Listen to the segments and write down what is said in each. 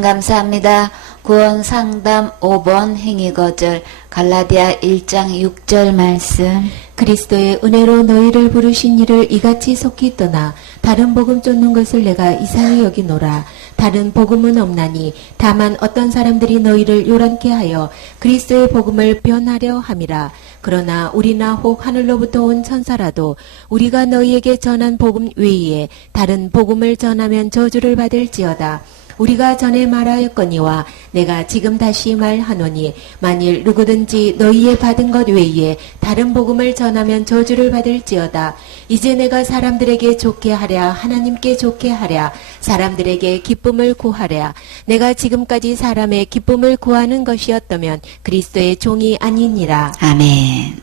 하나님 감사합니다. 구원 상담 5번 행위거절 갈라디아 1장 6절 말씀. 그리스도의 은혜로 너희를 부르신 이를 이같이 속히 떠나 다른 복음 쫓는 것을 내가 이상히 여기노라. 다른 복음은 없나니 다만 어떤 사람들이 너희를 요란케 하여 그리스도의 복음을 변하려 함이라. 그러나 우리나 혹 하늘로부터 온 천사라도 우리가 너희에게 전한 복음 외에 다른 복음을 전하면 저주를 받을지어다. 우리가 전에 말하였거니와 내가 지금 다시 말하노니 만일 누구든지 너희의 받은 것 외에 다른 복음을 전하면 저주를 받을지어다. 이제 내가 사람들에게 좋게 하랴 하나님께 좋게 하랴 사람들에게 기쁨을 구하랴. 내가 지금까지 사람의 기쁨을 구하는 것이었다면 그리스도의 종이 아니니라. 아멘.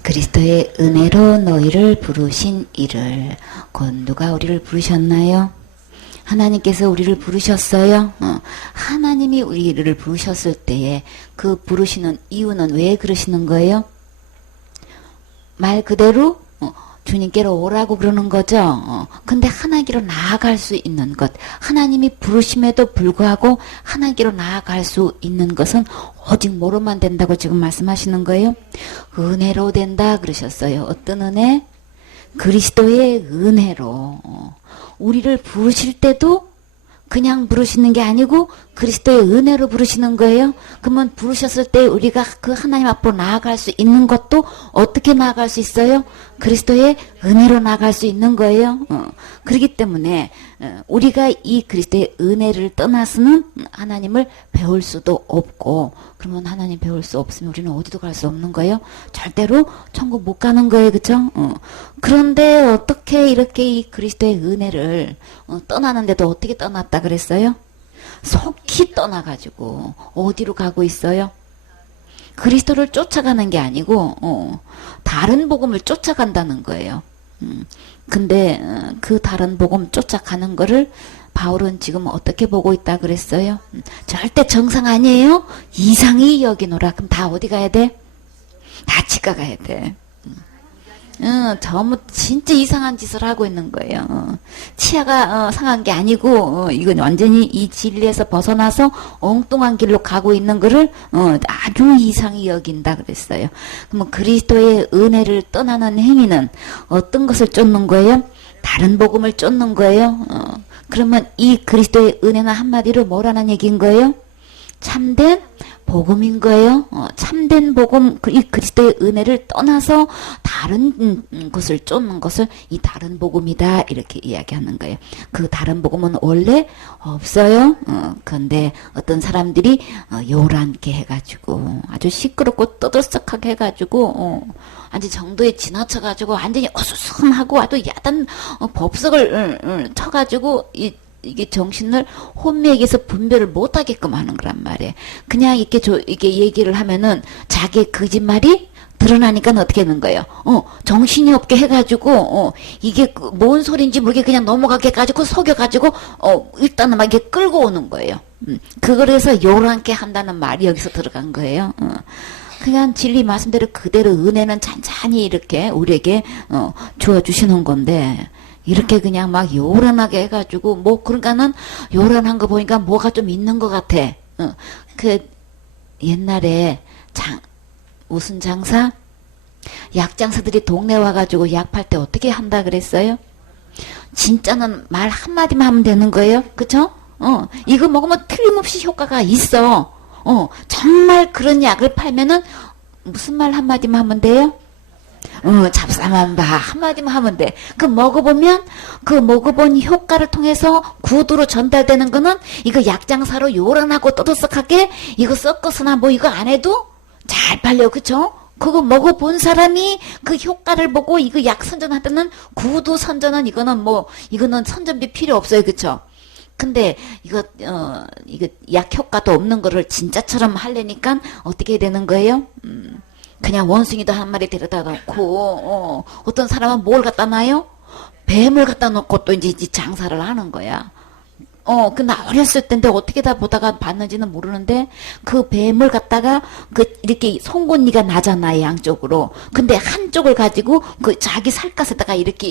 그리스도의 은혜로 너희를 부르신 이를. 곧 누가 우리를 부르셨나요? 하나님께서 우리를 부르셨어요. 하나님이 우리를 부르셨을 때에 그 부르시는 이유는 왜 그러시는 거예요? 말 그대로 주님께로 오라고 그러는 거죠. 근데 하나님께로 나아갈 수 있는 것, 하나님이 부르심에도 불구하고 하나님께로 나아갈 수 있는 것은 오직 뭐로만 된다고 지금 말씀하시는 거예요? 은혜로 된다 그러셨어요. 어떤 은혜? 그리스도의 은혜로. 우리를 부르실 때도 그냥 부르시는 게 아니고 그리스도의 은혜로 부르시는 거예요. 그러면 부르셨을 때 우리가 그 하나님 앞으로 나아갈 수 있는 것도 어떻게 나아갈 수 있어요? 그리스도의 은혜로 나아갈 수 있는 거예요. 그렇기 때문에 우리가 이 그리스도의 은혜를 떠나서는 하나님을 배울 수도 없고, 그러면 하나님 배울 수 없으면 우리는 어디도 갈 수 없는 거예요. 절대로 천국 못 가는 거예요. 그쵸? 그런데 어떻게 이렇게 이 그리스도의 은혜를 떠나는데도 어떻게 떠났다 그랬어요? 속히 떠나가지고 어디로 가고 있어요? 그리스도를 쫓아가는 게 아니고 다른 복음을 쫓아간다는 거예요. 근데 그 다른 복음 쫓아가는 거를 바울은 지금 어떻게 보고 있다 그랬어요? 절대 정상 아니에요? 이상히 여기노라. 그럼 다 어디 가야 돼? 다 치과 가야 돼. 전부 진짜 이상한 짓을 하고 있는 거예요. 치아가 상한 게 아니고 이건 완전히 이 진리에서 벗어나서 엉뚱한 길로 가고 있는 거를 아주 이상히 여긴다 그랬어요. 그러면 그리스도의 은혜를 떠나는 행위는 어떤 것을 쫓는 거예요? 다른 복음을 쫓는 거예요. 그러면 이 그리스도의 은혜는 한마디로 뭐라는 얘기인 거예요? 참된 복음인 거예요. 참된 복음, 이 그리스도의 은혜를 떠나서 다른 것을 쫓는 것을 이 다른 복음이다 이렇게 이야기하는 거예요. 그 다른 복음은 원래 없어요. 그런데 어떤 사람들이 요란게 해가지고 아주 시끄럽고 떠들썩하게 해가지고 아주 정도에 지나쳐가지고 완전히 어수선하고 아주 야단 법석을 쳐가지고 이게 정신을 혼미에게서 분별을 못하게끔 하는 거란 말이에요. 그냥 이렇게 얘기를 하면은 자기의 거짓말이 드러나니까 어떻게 하는 거예요? 정신이 없게 해가지고 이게 뭔 소린지 모르게 그냥 넘어가게 해가지고 속여가지고 일단은 막 이렇게 끌고 오는 거예요. 그래서 요란게 한다는 말이 여기서 들어간 거예요. 그냥 진리 말씀대로 그대로 은혜는 잔잔히 이렇게 우리에게 주어주시는 건데, 이렇게 그냥 막 요란하게 해가지고 그러니까는 요란한 거 보니까 뭐가 좀 있는 것 같아. 그 옛날에 무슨 장사? 약장사들이 동네 와가지고 약 팔 때 어떻게 한다 그랬어요? 진짜는 말 한마디만 하면 되는 거예요. 그쵸? 이거 먹으면 틀림없이 효과가 있어. 정말 그런 약을 팔면은 무슨 말 한마디만 하면 돼요? 잡사만 봐. 한마디만 하면 돼. 그 먹어보면 그 먹어본 효과를 통해서 구두로 전달되는 거는 이거 약장사로 요란하고 떠들썩하게 이거 섞어서나 이거 안 해도 잘 팔려. 그쵸? 그거 먹어본 사람이 그 효과를 보고 이거 약 선전할 때는 구두 선전은 이거는 선전비 필요 없어요. 그쵸? 근데 이거 약 효과도 없는 거를 진짜처럼 하려니까 어떻게 되는 거예요? 그냥 원숭이도 한 마리 데려다 놓고 어떤 사람은 뭘 갖다 놔요? 뱀을 갖다 놓고 또 이제 장사를 하는 거야. 나 어렸을 때인데 어떻게 다 보다가 봤는지는 모르는데 그 뱀을 갖다가 이렇게 송곳니가 나잖아요, 양쪽으로. 근데 한쪽을 가지고 그 자기 살갗에다가 이렇게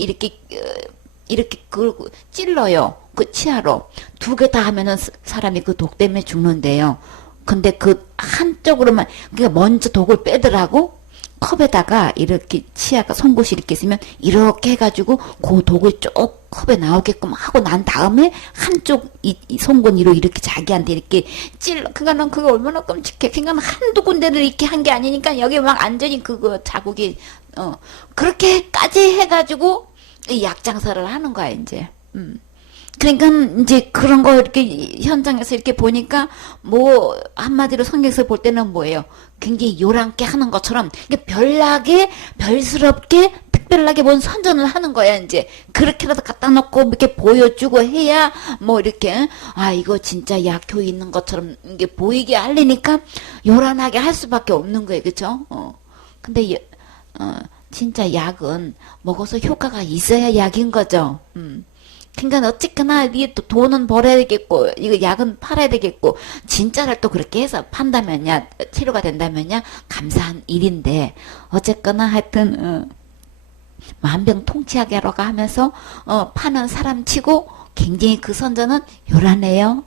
찔러요. 그 치아로 두 개 다 하면은 사람이 그 독 때문에 죽는데요. 근데 그 한쪽으로만 그러니까 먼저 독을 빼더라고. 컵에다가 이렇게 치아가 송곳이 이렇게 있으면 이렇게 해가지고 그 독을 쭉 컵에 나오게끔 하고 난 다음에 한쪽 이 송곳니로 이렇게 자기한테 이렇게 찔러. 그거는 그거 얼마나 끔찍해. 그러니까 한두 군데를 이렇게 한 게 아니니까 여기 막 완전히 그거 자국이 그렇게까지 해가지고 이 약장사를 하는 거야 이제. 그러니까 이제 그런 거 이렇게 현장에서 이렇게 보니까 뭐 한마디로 성경에서 볼 때는 뭐예요? 굉장히 요란게 하는 것처럼 별나게 별스럽게 특별하게 뭔 선전을 하는 거야 이제. 그렇게라도 갖다 놓고 이렇게 보여주고 해야 뭐 이렇게 아 이거 진짜 약효 있는 것처럼 이게 보이게 하려니까 요란하게 할 수밖에 없는 거예요, 그렇죠? 근데 진짜 약은 먹어서 효과가 있어야 약인 거죠. 그러니까 어쨌거나 이게 또 돈은 벌어야 되겠고 이거 약은 팔아야 되겠고 진짜를 또 그렇게 해서 판다면야 치료가 된다면야 감사한 일인데 어쨌거나 하여튼 만병통치약이라고 하면서 파는 사람치고 굉장히 그 선전은 요란해요.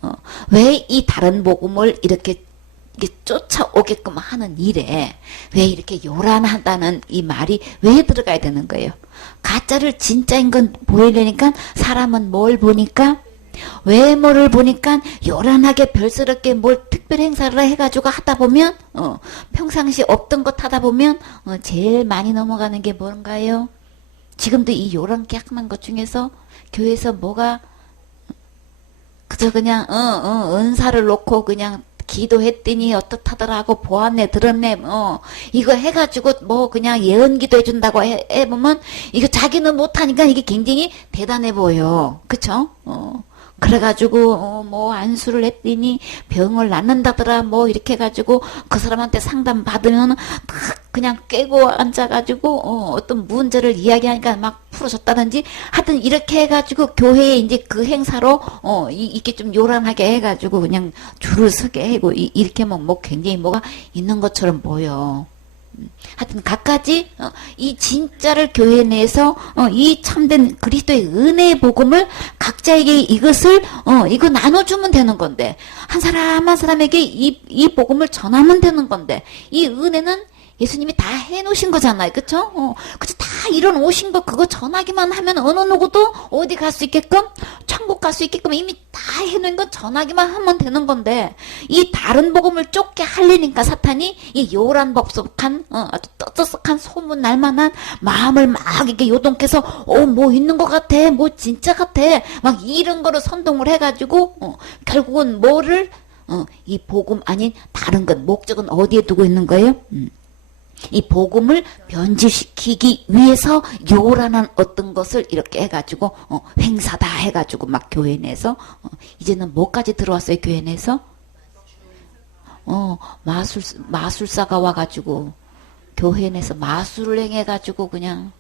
왜 이 다른 복음을 이렇게 쫓아오게끔 하는 일에 왜 이렇게 요란하다는 이 말이 왜 들어가야 되는 거예요? 가짜를 진짜인 건 보이려니까 사람은 뭘 보니까 외모를 보니까 요란하게 별스럽게 뭘 특별 행사를 해가지고 하다 보면 평상시 없던 것 하다 보면 제일 많이 넘어가는 게 뭔가요? 지금도 이 요란하게 하는 것 중에서 교회에서 뭐가 그저 그냥 은사를 놓고 그냥 기도했더니 어떻다더라고 보았네 들었네 이거 해가지고 뭐 그냥 예언기도 해준다고 해보면 이거 자기는 못하니까 이게 굉장히 대단해 보여. 그쵸? 그래가지고 뭐 안수를 했더니 병을 낫는다더라 뭐 이렇게 해가지고 그 사람한테 상담 받으면 딱 그냥 깨고 앉아가지고 어떤 문제를 이야기하니까 막 풀어줬다든지 하여튼 이렇게 해가지고 교회에 이제 그 행사로 이렇게 좀 요란하게 해가지고 그냥 줄을 서게 하고 이렇게 뭐 굉장히 뭐가 있는 것처럼 보여. 하여튼 갖가지 이 진짜를 교회 내에서 이 참된 그리스도의 은혜의 복음을 각자에게 이것을 이거 나눠주면 되는 건데 한 사람 한 사람에게 이 복음을 전하면 되는 건데 이 은혜는 예수님이 다 해놓으신 거잖아요. 그쵸? 그쵸? 다 이런 오신 거 그거 전하기만 하면 어느 누구도 어디 갈 수 있게끔 천국 갈 수 있게끔 이미 다 해놓은 건 전하기만 하면 되는 건데 이 다른 복음을 쫓게 하려니까 사탄이 이 요란 법석한 아주 떠들썩한 소문 날만한 마음을 막 이렇게 요동해서 뭐 있는 것 같아 뭐 진짜 같아 막 이런 거를 선동을 해가지고 결국은 뭐를 이 복음 아닌 다른 것 목적은 어디에 두고 있는 거예요? 이 복음을 변질시키기 위해서 요란한 어떤 것을 이렇게 해가지고 행사다 해가지고 막 교회 내에서 이제는 뭐까지 들어왔어요 교회 내에서? 마술사가 와가지고 교회 내에서 마술을 행해가지고 그냥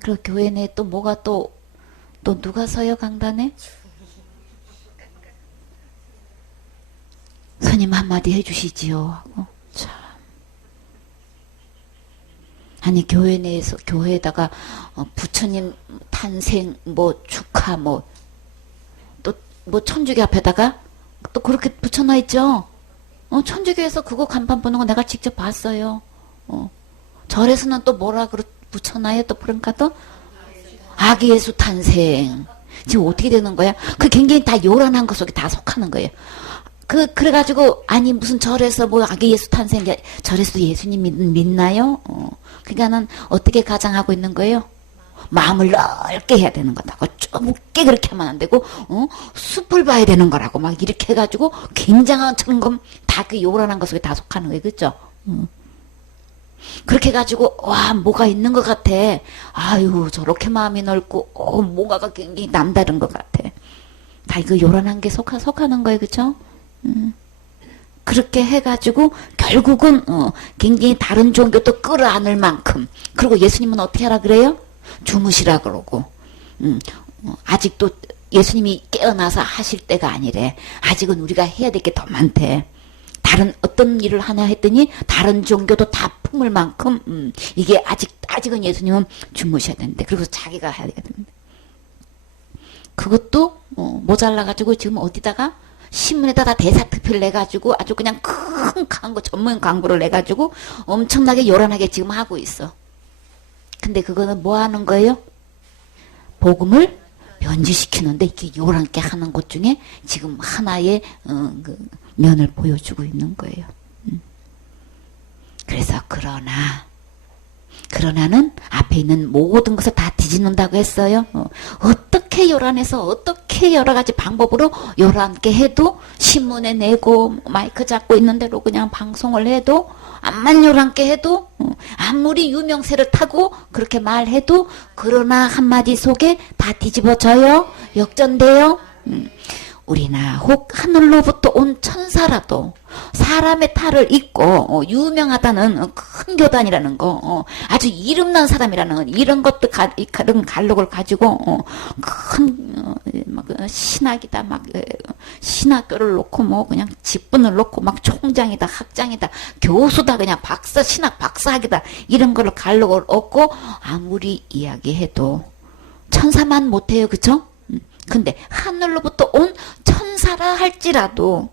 그리고 교회 내에 또 뭐가 또 누가 서요 강단에? 스님 한마디 해주시지요 하고 참. 아니 교회 내에서 교회에다가 부처님 탄생 뭐 축하 뭐 또 뭐 천주교 앞에다가 또 그렇게 붙여놔 있죠. 천주교에서 그거 간판 보는 거 내가 직접 봤어요. 절에서는 또 뭐라 붙여놔요 또 그런가 또 아기 예수 탄생. 지금 어떻게 되는 거야? 그 굉장히 다 요란한 것 속에 다 속하는 거예요. 그래가지고, 아니, 무슨 절에서 뭐, 아기 예수 탄생, 절에서도 예수님 믿나요? 그러니까는 어떻게 가장하고 있는 거예요? 마음을 넓게 해야 되는 거다고. 좁게 그렇게 하면 안 되고, 숲을 봐야 되는 거라고. 막 이렇게 해가지고, 굉장한 천금, 다 그 요란한 것 속에 다 속하는 거예요. 그죠? 그렇게 해가지고, 와, 뭐가 있는 것 같아. 아유, 저렇게 마음이 넓고, 뭐가가 굉장히 남다른 것 같아. 다 이거 요란한 게 속하는 거예요. 그죠? 그렇게 해가지고 결국은 굉장히 다른 종교도 끌어안을 만큼 그리고 예수님은 어떻게 하라 그래요? 주무시라 그러고 아직도 예수님이 깨어나서 하실 때가 아니래. 아직은 우리가 해야 될 게 더 많대. 다른 어떤 일을 하나 했더니 다른 종교도 다 품을 만큼 이게 아직은 예수님은 주무셔야 되는데 그리고 자기가 해야 되는데 그것도 모자라가지고 지금 어디다가 신문에다가 대사특필 내가지고 아주 그냥 큰 광고, 전문 광고를 내가지고 엄청나게 요란하게 지금 하고 있어. 근데 그거는 뭐 하는 거예요? 복음을 변질시키는데 이렇게 요란하게 하는 것 중에 지금 하나의 그 면을 보여주고 있는 거예요. 그래서 그러나는 앞에 있는 모든 것을 다 뒤집는다고 했어요. 어떻게 요란해서 어떻게 여러 가지 방법으로 요란게 해도 신문에 내고 마이크 잡고 있는 대로 그냥 방송을 해도 암만 요란게 해도 아무리 유명세를 타고 그렇게 말해도 그러나 한마디 속에 다 뒤집어져요. 역전돼요. 우리나 혹 하늘로부터 온 천사라도 사람의 탈을 잊고 유명하다는 큰 교단이라는 거, 아주 이름난 사람이라는 이런 것도 그런 갈록을 가지고 큰 신학이다, 막 신학교를 놓고 뭐 그냥 직분을 놓고 막 총장이다, 학장이다, 교수다, 그냥 박사, 신학 박사학이다, 이런 거를 갈록을 얻고 아무리 이야기해도 천사만 못해요, 그쵸? 근데 하늘로부터 온 천사라 할지라도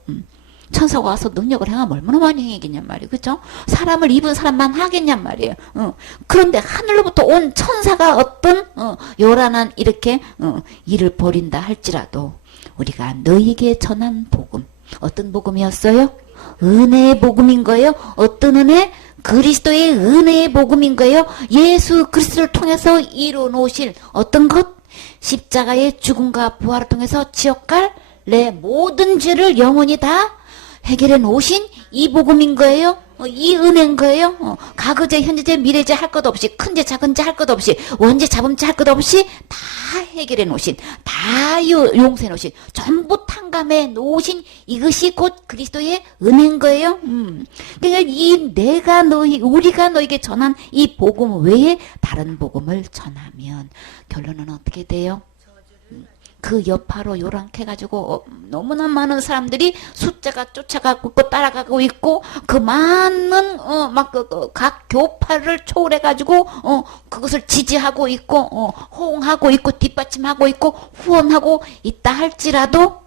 천사가 와서 능력을 행하면 얼마나 많이 행하겠냔 말이에요. 그죠? 사람을 입은 사람만 하겠냔 말이에요. 그런데 하늘로부터 온 천사가 어떤 요란한 이렇게 일을 벌인다 할지라도 우리가 너희에게 전한 복음, 어떤 복음이었어요? 은혜의 복음인 거예요. 어떤 은혜? 그리스도의 은혜의 복음인 거예요. 예수 그리스도를 통해서 이루어놓으실 어떤 것? 십자가의 죽음과 부활을 통해서 지옥 갈 내 모든 죄를 영원히 다 해결해 놓으신 이 복음인 거예요. 이 은혜인 거예요. 과거제, 현재제, 미래제 할 것 없이, 큰제, 작은제 할 것 없이, 원제, 자범제 할 것 없이 다 해결해 놓으신, 다 용서해 놓으신, 전부 탕감해 놓으신 이것이 곧 그리스도의 은혜인 거예요. 그러니까 우리가 너에게 전한 이 복음 외에 다른 복음을 전하면 결론은 어떻게 돼요? 그 여파로 요란케 해가지고 너무나 많은 사람들이 숫자가 쫓아가고 있고 따라가고 있고 그 많은 각 교파를 초월해가지고 그것을 지지하고 있고 호응하고 있고 뒷받침하고 있고 후원하고 있다 할지라도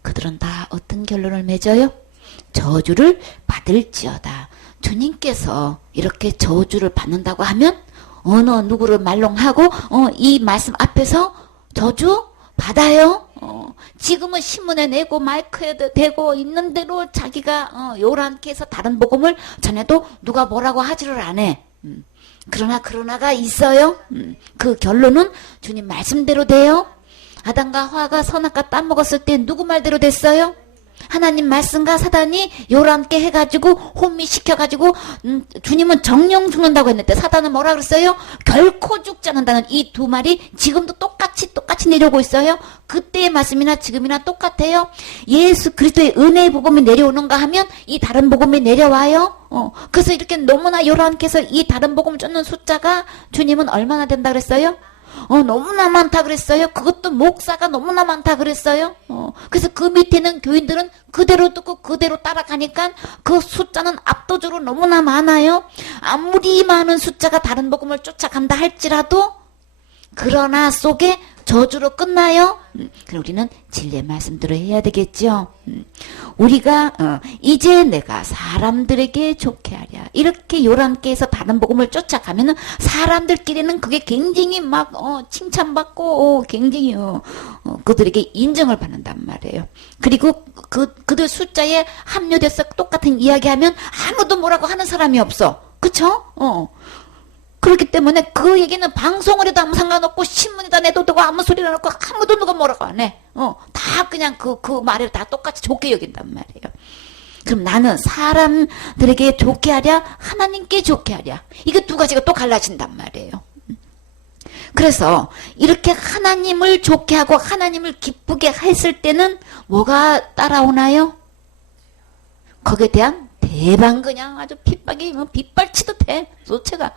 그들은 다 어떤 결론을 맺어요? 저주를 받을지어다. 주님께서 이렇게 저주를 받는다고 하면 어느 누구를 말롱하고 이 말씀 앞에서 저주 받아요. 지금은 신문에 내고 마이크에 대고 있는 대로 자기가 요란케 해서 다른 복음을 전해도 누가 뭐라고 하지를 않아. 그러나가 있어요. 그 결론은 주님 말씀대로 돼요. 아담과 하와가 선악과 땀 먹었을 때 누구 말대로 됐어요? 하나님 말씀과 사단이 요란게 해가지고 혼미시켜가지고 주님은 정령 죽는다고 했는데 사단은 뭐라 그랬어요? 결코 죽지 않는다는 이 두 말이 지금도 똑같이 내려오고 있어요. 그때의 말씀이나 지금이나 똑같아요. 예수 그리스도의 은혜의 복음이 내려오는가 하면 이 다른 복음이 내려와요. 그래서 이렇게 너무나 요란게 해서 이 다른 복음 쫓는 숫자가 주님은 얼마나 된다 그랬어요? 너무나 많다 그랬어요. 그것도 목사가 너무나 많다 그랬어요. 그래서 그 밑에는 교인들은 그대로 듣고 그대로 따라가니까 그 숫자는 압도적으로 너무나 많아요. 아무리 많은 숫자가 다른 복음을 쫓아간다 할지라도 그러나 속에 저주로 끝나요. 그럼 우리는 진리의 말씀대로 해야 되겠죠. 우리가 이제 내가 사람들에게 좋게 하랴 이렇게 요란케 해서 다른 복음을 쫓아가면은 사람들끼리는 그게 굉장히 막 칭찬받고 굉장히 그들에게 인정을 받는단 말이에요. 그리고 그들 숫자에 합류돼서 똑같은 이야기하면 아무도 뭐라고 하는 사람이 없어. 그쵸? 그렇기 때문에 그 얘기는 방송을 해도 아무 상관없고 신문에다 내도 되고 아무 소리를 안 하고 아무도 누가 뭐라고 안 해. 다 그냥 그 말을 다 똑같이 좋게 여긴단 말이에요. 그럼 나는 사람들에게 좋게 하랴 하나님께 좋게 하랴 이게 두 가지가 또 갈라진단 말이에요. 그래서 이렇게 하나님을 좋게 하고 하나님을 기쁘게 했을 때는 뭐가 따라오나요? 거기에 대한 대방 그냥 아주 핏박이 빗발치듯 해 소체가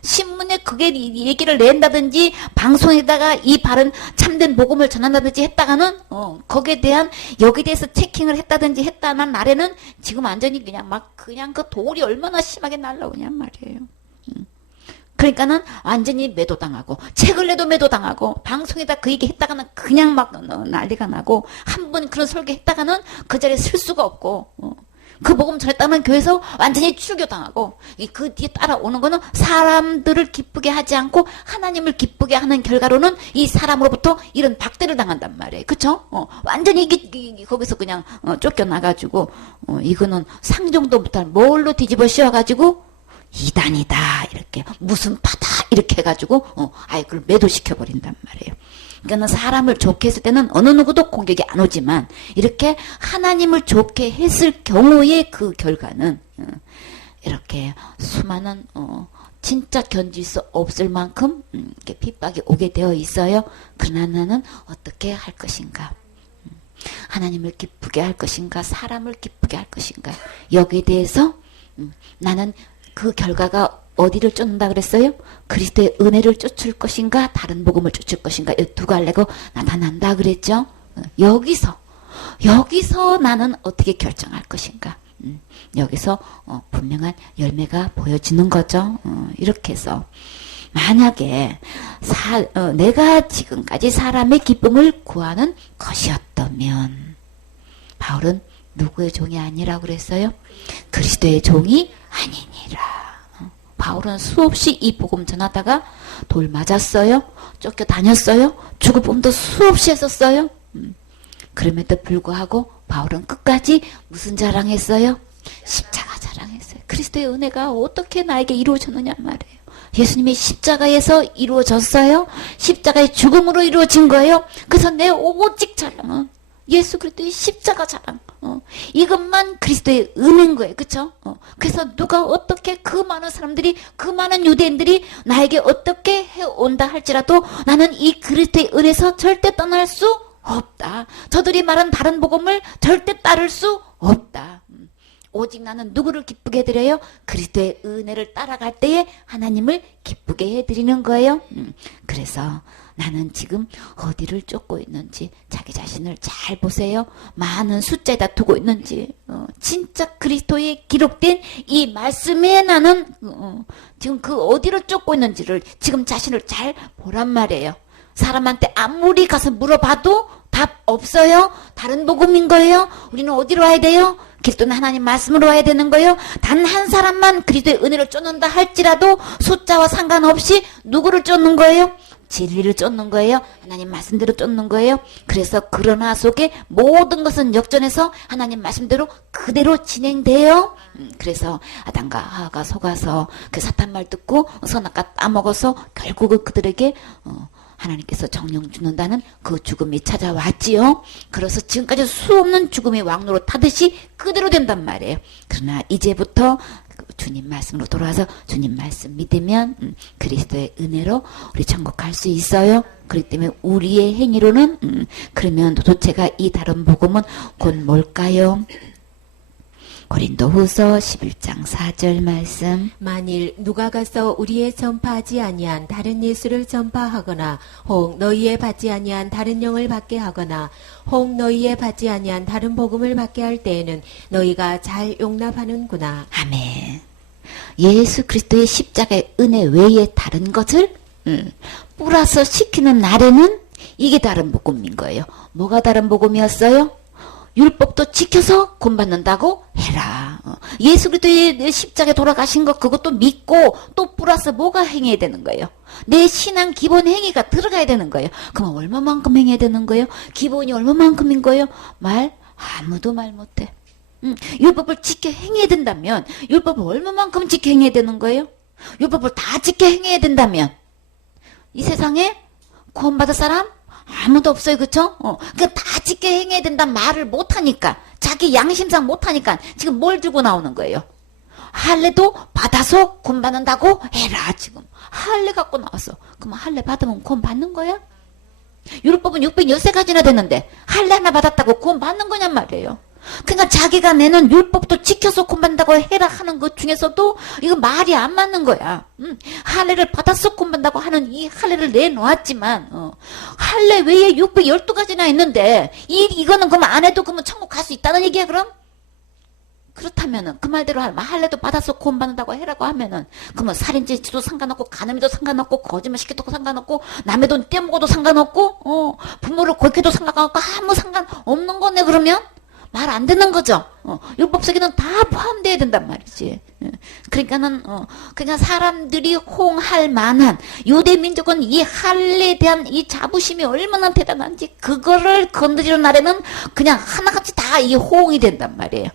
신문에 그게 얘기를 낸다든지 방송에다가 이 바른 참된 복음을 전한다든지 했다가는 거기에 대한 여기에 대해서 체킹을 했다든지 했다는 날에는 지금 완전히 그냥 그 돌이 얼마나 심하게 날라오냔 말이에요. 그러니까는 완전히 매도당하고, 책을 내도 매도당하고, 방송에다 그 얘기 했다가는 그냥 막 난리가 나고, 한 번 그런 설교 했다가는 그 자리에 쓸 수가 없고, 그 복음 전했다면 교회에서 완전히 출교당하고, 그 뒤에 따라오는 거는 사람들을 기쁘게 하지 않고 하나님을 기쁘게 하는 결과로는 이 사람으로부터 이런 박대를 당한단 말이에요. 그쵸? 완전히 이게 거기서 그냥 쫓겨나가지고, 이거는 상종도 못한 뭘로 뒤집어 씌워가지고 이단이다 이렇게 무슨 파다 이렇게 해가지고 아예 그걸 매도시켜버린단 말이에요. 그러니까 사람을 좋게 했을 때는 어느 누구도 공격이 안 오지만 이렇게 하나님을 좋게 했을 경우에 그 결과는 이렇게 수많은 진짜 견딜 수 없을 만큼 이렇게 핍박이 오게 되어 있어요. 그러나 나는 어떻게 할 것인가? 하나님을 기쁘게 할 것인가? 사람을 기쁘게 할 것인가? 여기에 대해서 나는 그 결과가 어디를 쫓는다 그랬어요? 그리스도의 은혜를 쫓을 것인가? 다른 복음을 쫓을 것인가? 이 두 갈래가 나타난다 그랬죠? 여기서 나는 어떻게 결정할 것인가? 여기서 분명한 열매가 보여지는 거죠. 이렇게 해서 만약에 내가 지금까지 사람의 기쁨을 구하는 것이었다면 바울은 누구의 종이 아니라고 그랬어요? 그리스도의 종이 아니니라. 바울은 수없이 이 복음 전하다가 돌 맞았어요. 쫓겨다녔어요. 죽을 도 수없이 했었어요. 그럼에도 불구하고 바울은 끝까지 무슨 자랑했어요? 십자가 자랑했어요. 그리스도의 은혜가 어떻게 나에게 이루어졌느냐 말이에요. 예수님이 십자가에서 이루어졌어요. 십자가의 죽음으로 이루어진 거예요. 그래서 내 오직 자랑은 예수 그리스도의 십자가 자랑. 이것만 그리스도의 은혜인 거예요. 그쵸? 그래서 누가 어떻게 그 많은 사람들이, 그 많은 유대인들이 나에게 어떻게 해온다 할지라도 나는 이 그리스도의 은혜에서 절대 떠날 수 없다. 저들이 말한 다른 복음을 절대 따를 수 없다. 오직 나는 누구를 기쁘게 해드려요? 그리스도의 은혜를 따라갈 때에 하나님을 기쁘게 해드리는 거예요. 그래서 나는 지금 어디를 쫓고 있는지 자기 자신을 잘 보세요. 많은 숫자에다 두고 있는지 진짜 그리스도에 기록된 이 말씀에 나는 지금 그 어디를 쫓고 있는지를 지금 자신을 잘 보란 말이에요. 사람한테 아무리 가서 물어봐도 답 없어요. 다른 복음인 거예요. 우리는 어디로 와야 돼요? 그리스도는 하나님 말씀으로 와야 되는 거예요. 단 한 사람만 그리스도의 은혜를 쫓는다 할지라도 숫자와 상관없이 누구를 쫓는 거예요? 진리를 쫓는 거예요. 하나님 말씀대로 쫓는 거예요. 그래서 그러나 속에 모든 것은 역전해서 하나님 말씀대로 그대로 진행돼요. 그래서 아담과 하와가 속아서 그 사탄 말 듣고 선악과 따먹어서 결국은 그들에게 하나님께서 정령 죽는다는 그 죽음이 찾아왔지요. 그래서 지금까지 수없는 죽음의 왕노로 타듯이 그대로 된단 말이에요. 그러나 이제부터 주님 말씀으로 돌아와서 주님 말씀 믿으면 그리스도의 은혜로 우리 천국 갈 수 있어요. 그렇기 때문에 우리의 행위로는 그러면 도대체가 이 다른 복음은 곧 뭘까요? 고린도후서 11장 4절 말씀. 만일 누가 가서 우리의 전파하지 아니한 다른 예수를 전파하거나 혹 너희의 받지 아니한 다른 영을 받게 하거나 혹 너희의 받지 아니한 다른 복음을 받게 할 때에는 너희가 잘 용납하는구나. 아멘. 예수 그리스도의 십자가의 은혜 외에 다른 것을 플러스 시키는 날에는 이게 다른 복음인 거예요. 뭐가 다른 복음이었어요? 율법도 지켜서 구원받는다고 해라. 예수 그리스도의 십자가에 돌아가신 것 그것도 믿고 또 플러스 뭐가 행해야 되는 거예요? 내 신앙 기본 행위가 들어가야 되는 거예요. 그럼 얼마만큼 행해야 되는 거예요? 기본이 얼마만큼인 거예요? 아무도 말 못해. 율법을 지켜 행해야 된다면 율법을 얼마만큼 지켜 행해야 되는 거예요? 율법을 다 지켜 행해야 된다면 이 세상에 구원받을 사람 아무도 없어요. 그쵸? 다 지켜 행해야 된다는 말을 못하니까 자기 양심상 못하니까 지금 뭘 들고 나오는 거예요? 할례도 받아서 구원받는다고 해라. 지금 할례 갖고 나왔어. 그럼 할례 받으면 구원받는 거야? 율법은 613가지나 됐는데 할례 하나 받았다고 구원받는 거냔 말이에요. 그러니까 자기가 내는 율법도 지켜서 구원받는다고 해라 하는 것 중에서도 이거 말이 안 맞는 거야. 할례를 받아서 구원받는다고 하는 이 할례를 내놓았지만 할례 외에 612가지나 있는데 이거는 그럼 안 해도 그러면 천국 갈 수 있다는 얘기야 그럼? 그렇다면은 그 말대로 할례도 받아서 구원받는다고 해라고 하면은 그러면 살인죄도 상관없고 간음이도 상관없고 거짓말 시켜도 상관없고 남의 돈 떼먹어도 상관없고 부모를 골켜도 상관없고 아무 상관없는 거네. 그러면 말 안 듣는 거죠. 율법 속에는 다 포함되어야 된단 말이지. 그러니까는 그냥 사람들이 호응할 만한 유대 민족은 이 할례에 대한 이 자부심이 얼마나 대단한지 그거를 건드리는 날에는 그냥 하나같이 다 이 호응이 된단 말이에요.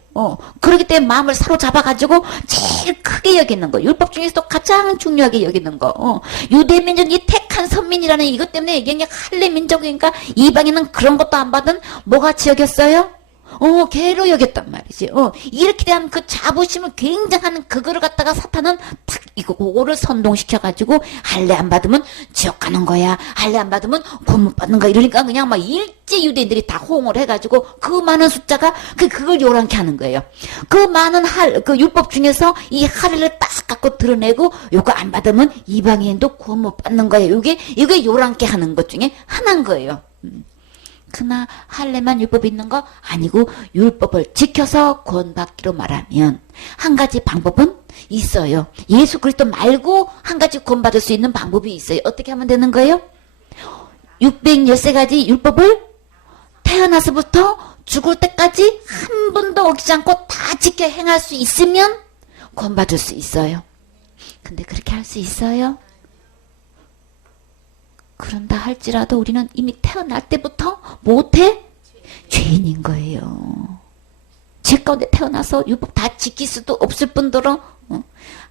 그렇기 때문에 마음을 사로잡아가지고 제일 크게 여기는 거, 율법 중에서도 가장 중요하게 여기는 거. 유대 민족이 택한 선민이라는 이것 때문에 이게 할례 민족이니까 이방인은 그런 것도 안 받은 뭐같이 여겼어요? 개로 여겼단 말이지. 이렇게 대한 그 자부심을 굉장한 그거를 갖다가 사탄은 탁 그거를 선동시켜가지고 할례 안 받으면 지옥 가는 거야. 할례 안 받으면 고문 받는 거야. 이러니까 그냥 막 일제 유대인들이 다 호응을 해가지고 그 많은 숫자가 그걸 요란케 하는 거예요. 그 많은 그 율법 중에서 이 할례를 딱 갖고 드러내고 요거 안 받으면 이방인도 구원 못 받는 거야. 이게 요란케 하는 것 중에 하나인 거예요. 그러나 할례만 율법이 있는 거 아니고 율법을 지켜서 구원받기로 말하면 한 가지 방법은 있어요. 예수 그리스도 말고 한 가지 구원받을 수 있는 방법이 있어요. 어떻게 하면 되는 거예요? 613가지 율법을 태어나서부터 죽을 때까지 한 번도 어기지 않고 다 지켜 행할 수 있으면 구원받을 수 있어요. 근데 그렇게 할 수 있어요? 그런다 할지라도 우리는 이미 태어날 때부터 못해? 죄인인 거예요. 죄 가운데 태어나서 율법 다 지킬 수도 없을 뿐더러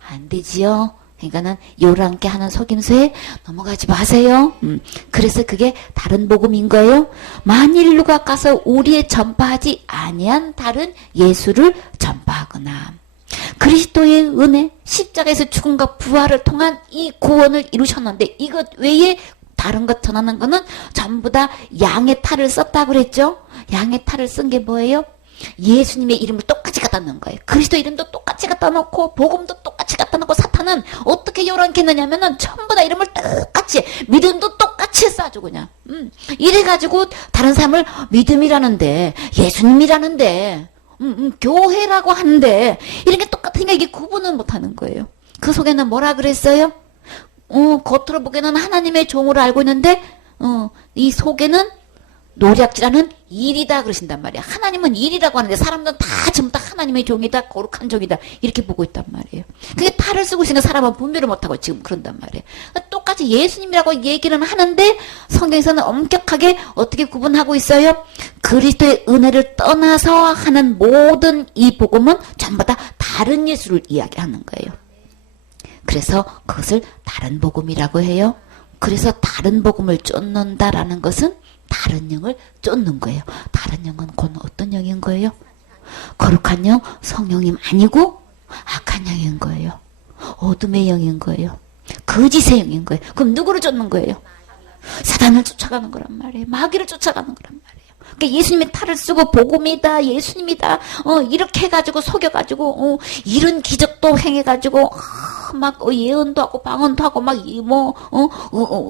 안 되지요. 그러니까는 요란케 하는 속임수에 넘어가지 마세요. 그래서 그게 다른 복음인 거예요. 만일 누가 가서 우리의 전파하지 아니한 다른 예수를 전파하거나 그리스도의 은혜, 십자가에서 죽음과 부활을 통한 이 구원을 이루셨는데 이것 외에 다른 것 전하는 거는 전부 다 양의 탈을 썼다 그랬죠. 양의 탈을 쓴 게 뭐예요? 예수님의 이름을 똑같이 갖다 넣은 거예요. 그리스도 이름도 똑같이 갖다 놓고 복음도 똑같이 갖다 놓고 사탄은 어떻게 요란케 했느냐면은 전부 다 이름을 똑같이 믿음도 똑같이 싸줘 그냥. 이래가지고 다른 사람을 믿음이라는데 예수님이라는데 교회라고 하는데 이런 게 똑같으니까 이게 구분을 못하는 거예요. 그 속에는 뭐라 그랬어요? 겉으로 보기에는 하나님의 종으로 알고 있는데 이 속에는 노략질하는 일이다 그러신단 말이야. 하나님은 일이라고 하는데 사람들은 다 전부 다 하나님의 종이다, 거룩한 종이다 이렇게 보고 있단 말이에요. 그게 탈을 쓰고 있으니까 사람은 분별을 못하고 지금 그런단 말이에요. 똑같이 예수님이라고 얘기는 하는데 성경에서는 엄격하게 어떻게 구분하고 있어요? 그리스도의 은혜를 떠나서 하는 모든 이 복음은 전부 다 다른 예수를 이야기하는 거예요. 그래서 그것을 다른 복음이라고 해요. 그래서 다른 복음을 쫓는다라는 것은 다른 영을 쫓는 거예요. 다른 영은 곧 어떤 영인 거예요? 거룩한 영, 성령님 아니고 악한 영인 거예요. 어둠의 영인 거예요. 거짓의 영인 거예요. 그럼 누구를 쫓는 거예요? 사단을 쫓아가는 거란 말이에요. 마귀를 쫓아가는 거란 말이에요. 그러니까 예수님의 탈을 쓰고 복음이다, 예수님이다, 이렇게 해가지고 속여가지고 이런 기적도 행해가지고 막 예언도 하고 방언도 하고 막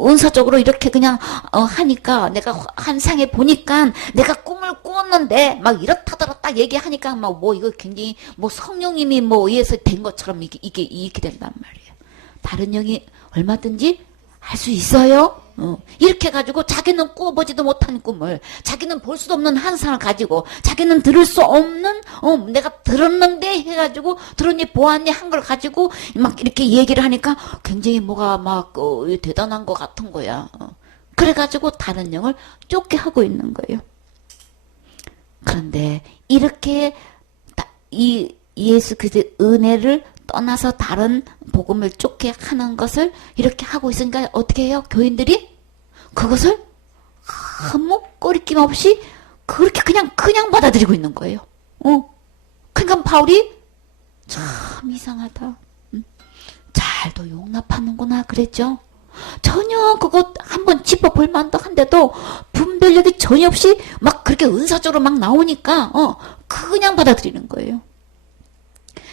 은사적으로 이렇게 그냥 하니까 내가 환상에 보니까 내가 꿈을 꾸었는데 막 이렇다더라 딱 얘기하니까 막 이거 굉장히 성령님이 의해서 된 것처럼 이렇게 된단 말이에요. 다른 영이 얼마든지 할 수 있어요. 이렇게 해가지고 자기는 꾸어보지도 못한 꿈을 자기는 볼 수도 없는 환상을 가지고 자기는 들을 수 없는 내가 들었는데 해가지고 들었니 보았니 한 걸 가지고 막 이렇게 얘기를 하니까 굉장히 뭐가 막 대단한 것 같은 거야. 그래가지고 다른 영을 쫓게 하고 있는 거예요. 그런데 이렇게 이 예수 그리스도의 은혜를 떠나서 다른 복음을 쫓게 하는 것을 이렇게 하고 있으니까 어떻게 해요? 교인들이 그것을 아무 꺼리낌 없이 그렇게 그냥 받아들이고 있는 거예요. 그러니까 바울이 참 이상하다. 잘도 용납하는구나 그랬죠. 전혀 그거 한번 짚어볼 만도 한데도 분별력이 전혀 없이 막 그렇게 은사적으로 막 나오니까 그냥 받아들이는 거예요.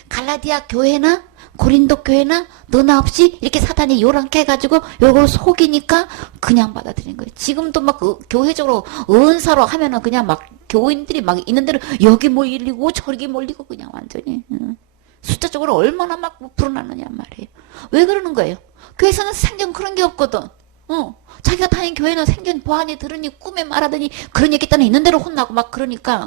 갈라디아 교회나 고린도 교회나 너나 없이 이렇게 사탄이 요란케 해가지고 요걸 속이니까 그냥 받아들이는 거예요. 지금도 막 교회적으로 은사로 하면은 그냥 막 교인들이 막 있는 대로 여기 몰리고 저기 몰리고 그냥 완전히 숫자적으로 얼마나 막 불어나느냐 말이에요. 왜 그러는 거예요? 교회에서는 생전 그런 게 없거든. 자기가 다닌 교회는 생전 보안이 들으니 꿈에 말하더니 그런 얘기 있다는 있는 대로 혼나고 막 그러니까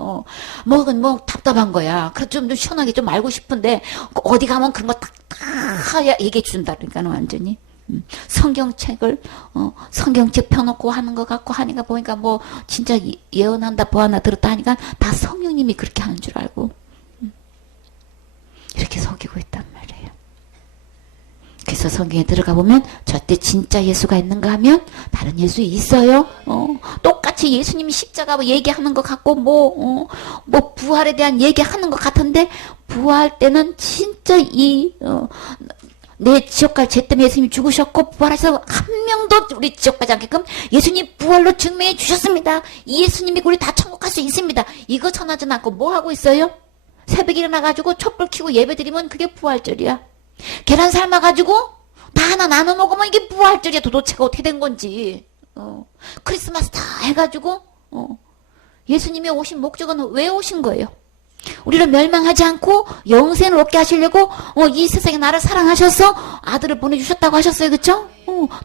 뭐 답답한 거야. 그래서 좀 시원하게 좀 알고 싶은데 어디 가면 그런 거 딱 얘기해 준다 그러니까 완전히. 성경책을 성경책 펴놓고 하는 것 같고 하니까 보니까 뭐 진짜 예언한다 보았나 들었다 하니까 다 성령님이 그렇게 하는 줄 알고 이렇게 속이고 있단 말이에요. 그래서 성경에 들어가 보면 저때 진짜 예수가 있는가 하면 다른 예수 있어요. 똑같이 예수님이 십자가 얘기하는 것 같고 뭐 부활에 대한 얘기하는 것 같은데 부활 때는 진짜 내 지옥 갈 죄 때문에 예수님이 죽으셨고 부활해서 한 명도 우리 지옥 가지 않게끔 예수님 부활로 증명해 주셨습니다. 이 예수님이 우리 다 천국 갈 수 있습니다. 이거 전하지 않고 뭐 하고 있어요? 새벽에 일어나가지고 촛불 켜고 예배 드리면 그게 부활절이야. 계란 삶아가지고 다 하나 나눠 먹으면 이게 부활절이야. 도대체가 어떻게 된 건지. 크리스마스 다 해가지고 예수님이 오신 목적은 왜 오신 거예요? 우리를 멸망하지 않고 영생을 얻게 하시려고 이 세상에 나를 사랑하셔서 아들을 보내주셨다고 하셨어요. 그쵸?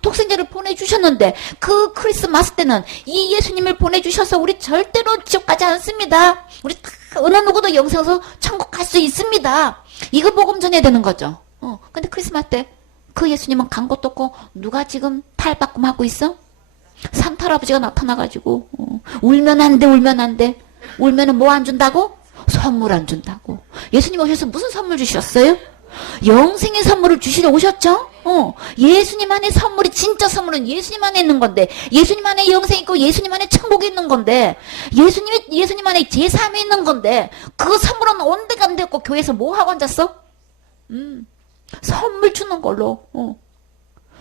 독생자를 보내주셨는데 그 크리스마스 때는 이 예수님을 보내주셔서 우리 절대로 지옥 가지 않습니다. 우리 어느 누구도 영생에서 천국 갈 수 있습니다. 이거 복음 전해야 되는 거죠. 근데 크리스마스 때 그 예수님은 간 것도 없고 누가 지금 탈바꿈하고 있어? 산타 할아버지가 나타나가지고 울면 안 돼 울면 안 돼. 울면은 뭐 안 준다고? 선물 안 준다고. 예수님 오셔서 무슨 선물 주셨어요? 영생의 선물을 주시러 오셨죠? 예수님 안에 선물이 진짜 선물은 예수님 안에 있는 건데 예수님 안에 영생이 있고 예수님 안에 천국이 있는 건데 예수님 안에 제3이 있는 건데 그 선물은 온데간데 없고 교회에서 뭐 하고 앉았어? 선물 주는 걸로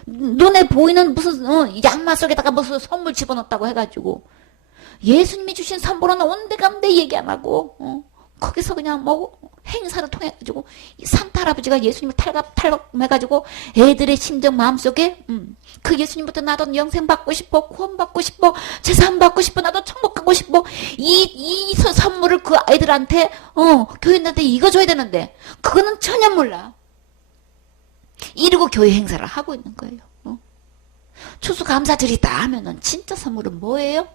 눈에 보이는 무슨 양말 속에다가 무슨 선물 집어넣었다고 해가지고 예수님이 주신 선물은 온데간데 얘기 안 하고 거기서 그냥 뭐 행사를 통해 가지고 산타 할아버지가 예수님을 탈감해가지고 애들의 심정 마음속에 그 예수님부터 나도 영생 받고 싶어, 구원 받고 싶어, 재산 받고 싶어, 나도 천국 가고 싶어. 이 선물을 그 아이들한테 교인한테 이거 줘야 되는데 그거는 전혀 몰라. 이러고 교회 행사를 하고 있는 거예요. 추수감사절이다 하면은 진짜 선물은 뭐예요?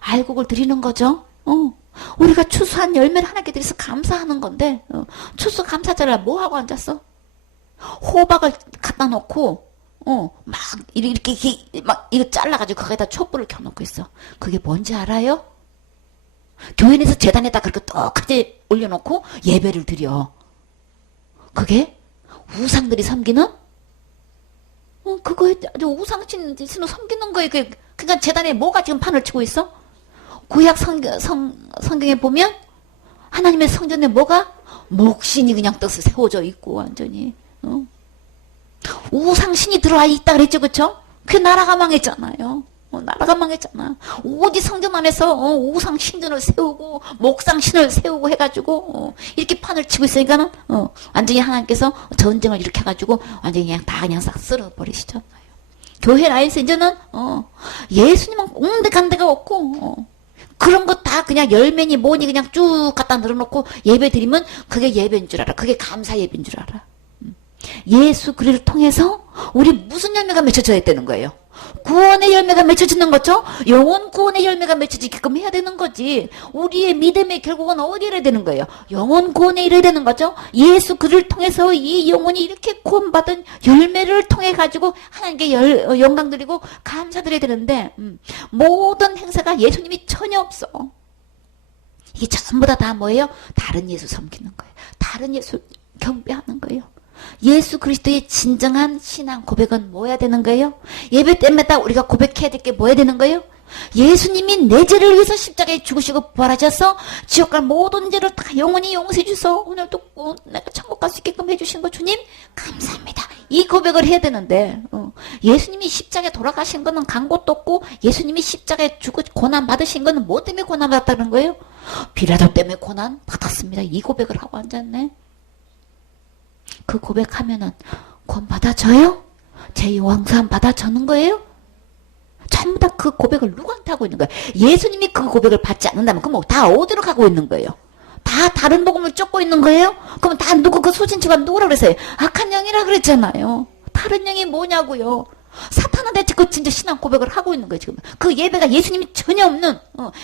알곡을 드리는 거죠. 우리가 추수한 열매를 하나님께 드려서 감사하는 건데 추수감사절에 뭐 하고 앉았어? 호박을 갖다 놓고 막 이렇게 막 이거 잘라가지고 거기다 촛불을 켜놓고 있어. 그게 뭔지 알아요? 교회에서 재단에다 그렇게 똑같이 올려놓고 예배를 드려. 그게 우상들이 섬기는? 그거에 아주 우상신을 섬기는 거예요. 그러니까 재단에 뭐가 지금 판을 치고 있어? 구약 성경에 보면 하나님의 성전에 뭐가? 목신이 그냥 떠서 세워져 있고 완전히 우상신이 들어와 있다 그랬죠. 그쵸? 그 나라가 망했잖아요. 나라가 망했잖아. 오직 성전 안에서 우상신전을 세우고 목상신을 세우고 해가지고 이렇게 판을 치고 있으니까는 완전히 하나님께서 전쟁을 이렇게 해가지고 완전히 그냥 다 그냥 싹 쓸어버리시잖아요. 교회 라인에서 이제는 예수님은 온데간데가 없고 그런 거 다 그냥 열매니 뭐니 그냥 쭉 갖다 늘어놓고 예배 드리면 그게 예배인 줄 알아. 그게 감사 예배인 줄 알아. 예수 그리스도를 통해서 우리 무슨 열매가 맺혀져야 되는 거예요? 구원의 열매가 맺혀지는 거죠? 영혼 구원의 열매가 맺혀지게끔 해야 되는 거지. 우리의 믿음의 결국은 어디에 이래야 되는 거예요? 영혼 구원에 이래야 되는 거죠? 예수 그를 통해서 이 영혼이 이렇게 구원받은 열매를 통해 가지고 하나님께 영광 드리고 감사드려야 되는데 모든 행사가 예수님이 전혀 없어. 이게 전부 다 뭐예요? 다른 예수 섬기는 거예요. 다른 예수 경배하는 거예요. 예수 그리스도의 진정한 신앙 고백은 뭐야 되는 거예요? 예배 때마다 우리가 고백해야 될 게 뭐야 되는 거예요? 예수님이 내 죄를 위해서 십자가에 죽으시고 부활하셔서 지옥 갈 모든 죄를 다 영원히 용서해 주셔서 오늘도 내가 천국 갈 수 있게끔 해주신 거 주님 감사합니다. 이 고백을 해야 되는데 예수님이 십자가에 돌아가신 거는 간 것도 없고 예수님이 십자가에 죽고 고난 받으신 거는 뭐 때문에 고난 받았다는 거예요? 비라도 때문에 고난 받았습니다. 이 고백을 하고 앉았네. 그 고백하면은 구원 받아져요? 제 용서함 받아주는 거예요? 전부 다 그 고백을 누구한테 하고 있는 거예요? 예수님이 그 고백을 받지 않는다면 그럼 다 어디로 가고 있는 거예요? 다 다른 복음을 쫓고 있는 거예요? 그럼 다 누구 그 소진치가 누구라 그랬어요? 악한 영이라 그랬잖아요. 다른 영이 뭐냐고요? 사탄한테 그 진짜 신앙 고백을 하고 있는 거예요, 지금. 그 예배가 예수님이 전혀 없는,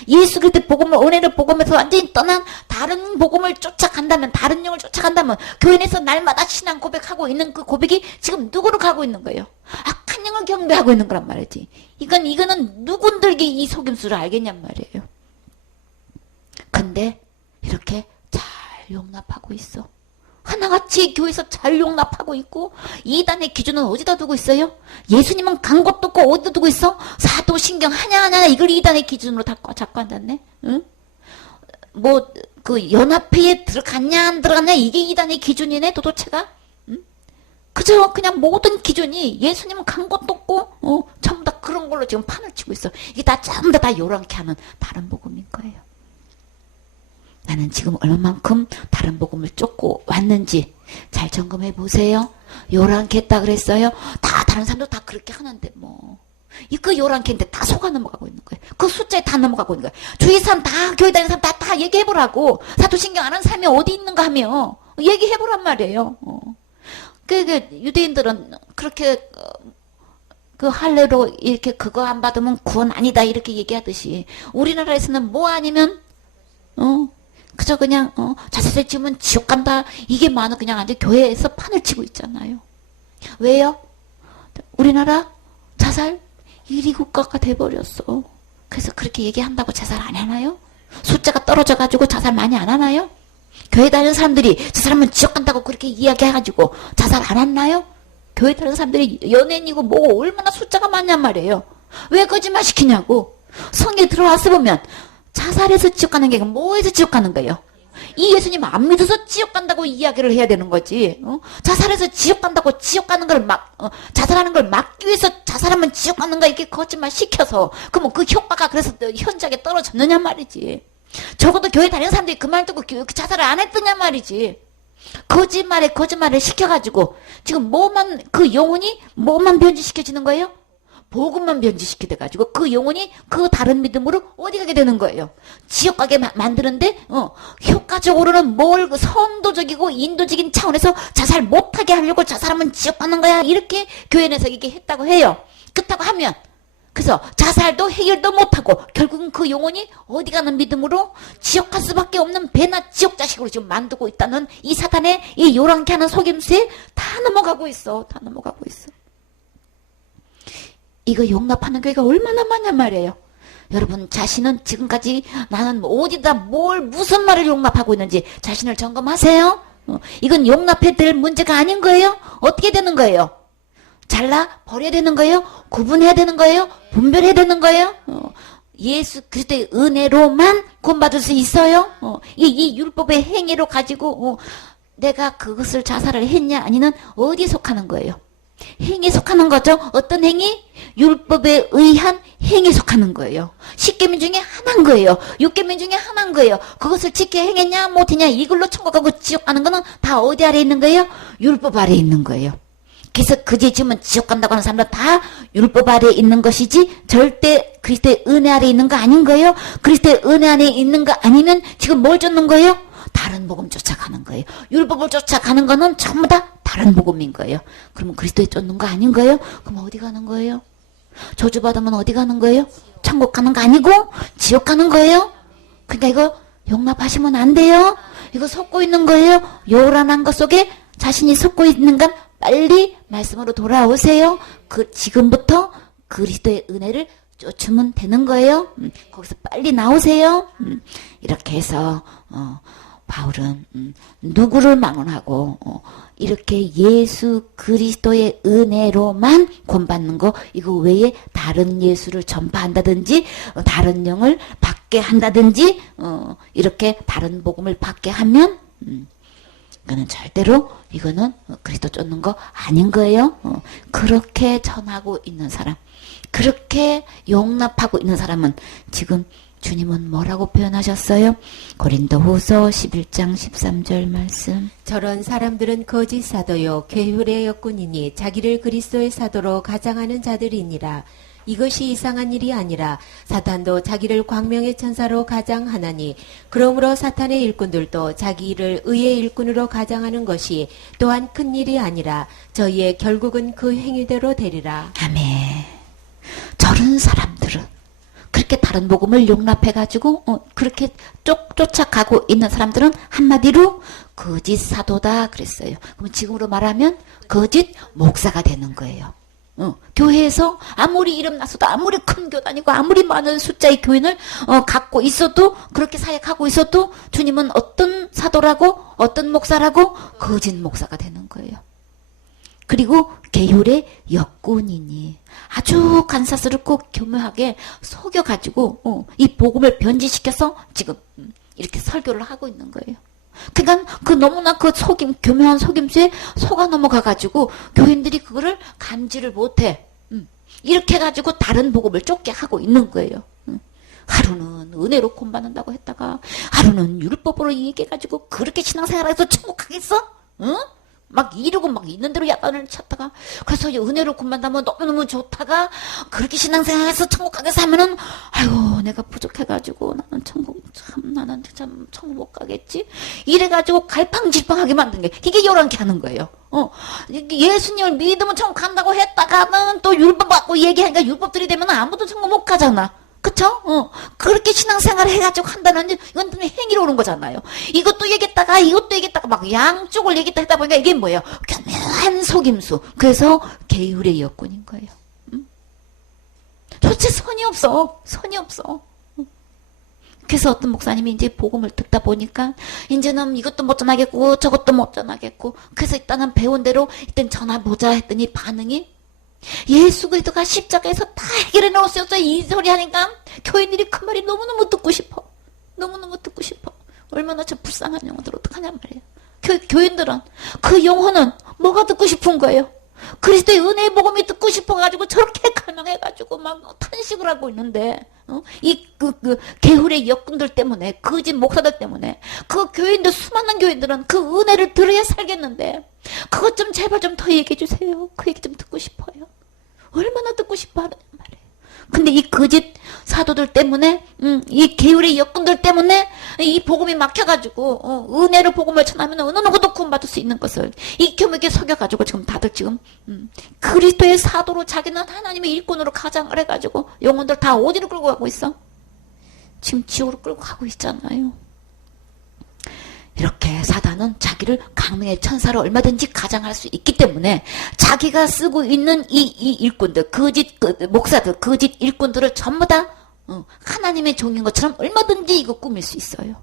예수 그리스도의 복음을, 은혜를 복음에서 완전히 떠난 다른 복음을 쫓아간다면, 다른 영을 쫓아간다면, 교회 내에서 날마다 신앙 고백하고 있는 그 고백이 지금 누구로 가고 있는 거예요? 악한 영을 경배하고 있는 거란 말이지. 이거는 누군들게 이 속임수를 알겠냔 말이에요. 근데, 이렇게 잘 용납하고 있어. 하나같이 교회에서 잘 용납하고 있고 이단의 기준은 어디다 두고 있어요? 예수님은 간 것도 없고 어디다 두고 있어? 사도신경 하냐하냐 이걸 이단의 기준으로 자꾸 앉았네. 응? 뭐 그 연합회에 들어갔냐 안 들어갔냐 이게 이단의 기준이네 도대체가. 응? 그죠? 그냥 모든 기준이 예수님은 간 것도 없고 전부 다 그런 걸로 지금 판을 치고 있어. 이게 다 전부 다 요란케 하는 다른 복음인 거예요. 나는 지금 얼마만큼 다른 복음을 쫓고 왔는지 잘 점검해 보세요. 요란케 했다 그랬어요. 다 다른 사람도 다 그렇게 하는데 뭐. 그 요란케인데 다 속아 넘어가고 있는 거예요. 그 숫자에 다 넘어가고 있는 거예요. 주위 사람 다 교회 다니는 사람 다 얘기해보라고. 사도신경 안 하는 사람이 어디 있는가 하며 얘기해보란 말이에요. 그 유대인들은 그렇게 그 할례로 이렇게 그거 안 받으면 구원 아니다 이렇게 얘기하듯이 우리나라에서는 뭐 아니면 그저 그냥 자살을 지으면 지옥 간다 이게 많아 그냥 아주 교회에서 판을 치고 있잖아요. 왜요? 우리나라 자살 1위 국가가 돼버렸어. 그래서 그렇게 얘기한다고 자살 안 하나요? 숫자가 떨어져가지고 자살 많이 안 하나요? 교회 다니는 사람들이 저 사람은 지옥 간다고 그렇게 이야기해가지고 자살 안 했나요? 교회 다니는 사람들이 연예인이고 뭐고 얼마나 숫자가 많냔 말이에요. 왜 거짓말 시키냐고. 성경에 들어와서 보면 자살해서 지옥 가는 게 아니라 뭐해서 지옥 가는 거예요? 이 예수님 안 믿어서 지옥 간다고 이야기를 해야 되는 거지. 자살해서 지옥 간다고 지옥 가는 걸 자살하는 걸 막기 위해서 자살하면 지옥 가는 거 이렇게 거짓말 시켜서 그러면 그 효과가 그래서 현저하게 떨어졌느냐 말이지. 적어도 교회 다니는 사람들이 그 말 듣고 자살을 안 했더냐 말이지. 거짓말을 시켜가지고 지금 그 영혼이 뭐만 변질시켜지는 거예요? 복음만 변질시켜가지고 그 영혼이 그 다른 믿음으로 어디 가게 되는 거예요? 지옥 가게 만드는데 효과적으로는 선도적이고 인도적인 차원에서 자살 못하게 하려고 자살하면 지옥 가는 거야 이렇게 교회 내에서 얘기했다고 해요. 그렇다고 하면 그래서 자살도 해결도 못하고 결국은 그 영혼이 어디 가는 믿음으로 지옥 갈 수밖에 없는 배나 지옥 자식으로 지금 만들고 있다는 이 사탄의 이 요란케 하는 속임수에 다 넘어가고 있어. 다 넘어가고 있어. 이거 용납하는 교회가 얼마나 많냔 말이에요. 여러분 자신은 지금까지 나는 어디다 무슨 말을 용납하고 있는지 자신을 점검하세요. 이건 용납해야 될 문제가 아닌 거예요. 어떻게 되는 거예요? 잘라 버려야 되는 거예요? 구분해야 되는 거예요? 분별해야 되는 거예요? 예수 그리스도의 은혜로만 구원받을 수 있어요? 이 율법의 행위로 가지고 내가 그것을 자살을 했냐 아니면 어디에 속하는 거예요? 행위에 속하는 거죠. 어떤 행위? 율법에 의한 행위에 속하는 거예요. 10계명 중에 하나인 거예요. 6계명 중에 하나인 거예요. 그것을 지켜 행했냐 못했냐 이걸로 천국 가고 지옥 가는 거는 다 어디 아래 있는 거예요? 율법 아래 있는 거예요. 그래서 그제 지으면 지옥 간다고 하는 사람들 다 율법 아래에 있는 것이지 절대 그리스도의 은혜 아래에 있는 거 아닌 거예요. 그리스도의 은혜 안에 있는 거 아니면 지금 뭘 쫓는 거예요? 다른 복음 쫓아가는 거예요. 율법을 쫓아가는 거는 전부 다 다른 복음인 거예요. 그러면 그리스도에 쫓는 거 아닌 거예요? 그럼 어디 가는 거예요? 저주받으면 어디 가는 거예요? 천국 가는 거 아니고 지옥 가는 거예요? 그러니까 이거 용납하시면 안 돼요. 이거 속고 있는 거예요. 요란한 것 속에 자신이 속고 있는 건 빨리 말씀으로 돌아오세요. 지금부터 그리스도의 은혜를 쫓으면 되는 거예요. 거기서 빨리 나오세요. 이렇게 해서 바울은 누구를 망언하고 이렇게 예수 그리스도의 은혜로만 구원받는 거 이거 외에 다른 예수를 전파한다든지 다른 영을 받게 한다든지 이렇게 다른 복음을 받게 하면 이거는 절대로 이거는 그리스도 쫓는 거 아닌 거예요. 그렇게 전하고 있는 사람 그렇게 용납하고 있는 사람은 지금 주님은 뭐라고 표현하셨어요? 고린도후서 11장 13절 말씀. 저런 사람들은 거짓 사도요 게으르의 역군이니 자기를 그리스도의 사도로 가장하는 자들이니라. 이것이 이상한 일이 아니라 사탄도 자기를 광명의 천사로 가장하나니 그러므로 사탄의 일꾼들도 자기 일을 의의 일꾼으로 가장하는 것이 또한 큰 일이 아니라 저희의 결국은 그 행위대로 되리라. 아멘. 저런 사람들은 그렇게 다른 복음을 용납해가지고 그렇게 쫓아가고 있는 사람들은 한마디로 거짓 사도다 그랬어요. 그럼 지금으로 말하면 거짓 목사가 되는 거예요. 교회에서 아무리 이름 났어도 아무리 큰 교단이고 아무리 많은 숫자의 교인을 갖고 있어도 그렇게 사역하고 있어도 주님은 어떤 사도라고 어떤 목사라고 거짓 목사가 되는 거예요. 그리고 계율의 역군이니 아주 간사스럽고 교묘하게 속여가지고 이 복음을 변질시켜서 지금 이렇게 설교를 하고 있는 거예요. 그러니까 그 너무나 그 속임 교묘한 속임수에 속아 넘어가가지고 교인들이 그거를 감지를 못해. 이렇게 해가지고 다른 복음을 쫓게 하고 있는 거예요. 하루는 은혜로 구원받는다고 했다가 하루는 율법으로 얘기해가지고 그렇게 신앙생활해서 천국 가겠어? 응? 막 이러고 막 있는 대로 야단을 쳤다가 그래서 은혜로 구원받으면 너무너무 좋다가 그렇게 신앙생활해서 천국 가겠어 하면은 아이고 내가 부족해가지고 나는 참 천국 못 가겠지 이래가지고 갈팡질팡하게 만든 게 이게 요란케 하는 거예요. 예수님을 믿으면 천국 간다고 했다가는 또 율법 받고 얘기하니까 율법들이 되면 아무도 천국 못 가잖아. 그쵸? 그렇게 신앙생활을 해가지고 한다는, 이건 행위로 오는 거잖아요. 이것도 얘기했다가, 이것도 얘기했다가, 막 양쪽을 얘기했다 하다 보니까 이게 뭐예요? 교묘한 속임수. 그래서 계율의 여건인 거예요. 도대체 선이 없어. 선이 없어. 그래서 어떤 목사님이 이제 복음을 듣다 보니까, 이제는 이것도 못 전하겠고, 저것도 못 전하겠고, 그래서 일단은 배운 대로, 일단 전화보자 했더니 반응이, 예수 그리스도가 십자가에서 다 해결해 놓았어요. 이 소리 하니까 교인들이 그 말이 너무너무 듣고 싶어. 너무너무 듣고 싶어. 얼마나 저 불쌍한 영혼들 어떡하냐 말이에요. 교인들은 그 영혼은 뭐가 듣고 싶은 거예요? 그리스도의 은혜의 복음이 듣고 싶어가지고 저렇게 갈망해가지고 막 탄식을 하고 있는데 개울의 역군들 때문에 거짓 목사들 때문에 그 교인들 수많은 교인들은 그 은혜를 들어야 살겠는데 그것 좀 제발 좀 더 얘기해 주세요. 그 얘기 좀 듣고 싶어요. 얼마나 듣고 싶어 하는 말이에요. 근데 이 거짓 사도들 때문에 이 계율의 역군들 때문에 이 복음이 막혀가지고 은혜로 복음을 전하면 어느 누구도 구원받을 수 있는 것을 이 교묘하게 속여가지고 지금 다들 지금 그리스도의 사도로 자기는 하나님의 일꾼으로 가장을 해가지고 영혼들 다 어디로 끌고 가고 있어? 지금 지옥으로 끌고 가고 있잖아요. 이렇게 사단은 자기를 강명의 천사로 얼마든지 가장할 수 있기 때문에 자기가 쓰고 있는 이 일꾼들, 거짓 목사들, 거짓 일꾼들을 전부 다 하나님의 종인 것처럼 얼마든지 이거 꾸밀 수 있어요.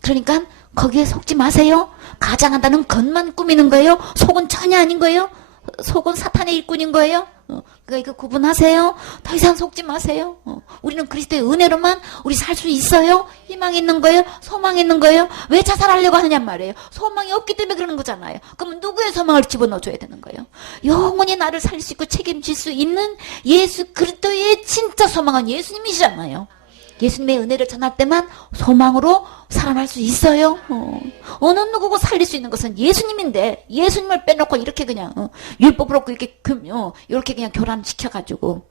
그러니까 거기에 속지 마세요. 가장한다는 것만 꾸미는 거예요. 속은 전혀 아닌 거예요. 속은 사탄의 일꾼인 거예요. 그러니까 이거 구분하세요. 더 이상 속지 마세요. 우리는 그리스도의 은혜로만 우리 살 수 있어요. 희망이 있는 거예요. 소망이 있는 거예요. 왜 자살하려고 하느냐 말이에요. 소망이 없기 때문에 그러는 거잖아요. 그러면 누구의 소망을 집어넣어줘야 되는 거예요. 영원히 나를 살릴 수 있고 책임질 수 있는 예수 그리스도의 진짜 소망은 예수님이시잖아요. 예수님의 은혜를 전할 때만 소망으로 살아날 수 있어요. 어느 누구고 살릴 수 있는 것은 예수님인데 예수님을 빼놓고 이렇게 그냥 율법으로 이렇게 그냥 교란시켜가지고